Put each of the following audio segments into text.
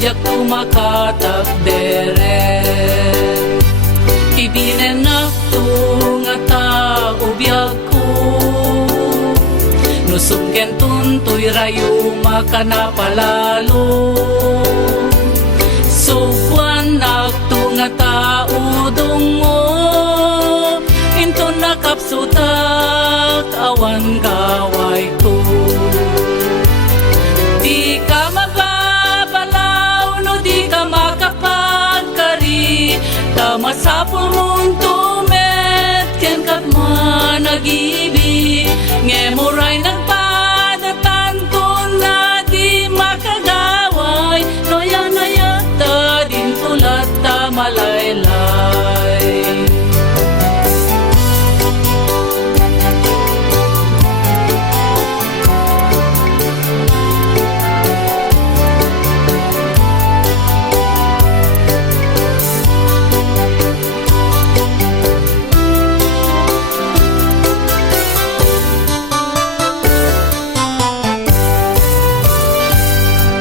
jak tumakatagdere. Ibinen ako nga taubiyag ko, nusugken tuntoy rayo makanapalalo. Sukwan ako nga taudungo, into nakapsutak awan gaway ko. Di ka mababalaw no di ka makapagkari, kamasapol mong tumet ken kat manag-ibig. Ngemuray nagpadatan ko na di makagaway, noya-nayata din tulat ta malaylay.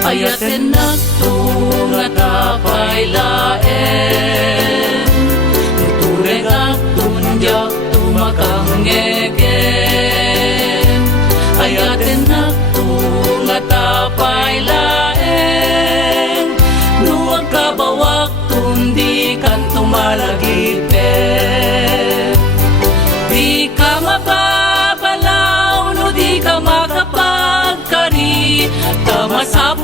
Ayaten ako nga kapaylaen, nutureg atunjak tumakangegen. Ayaten ako nga kapaylaen, nuwag kabawak kundi kan tumalagipen. Di ka mababalaw no di ka makapagkari, kamasap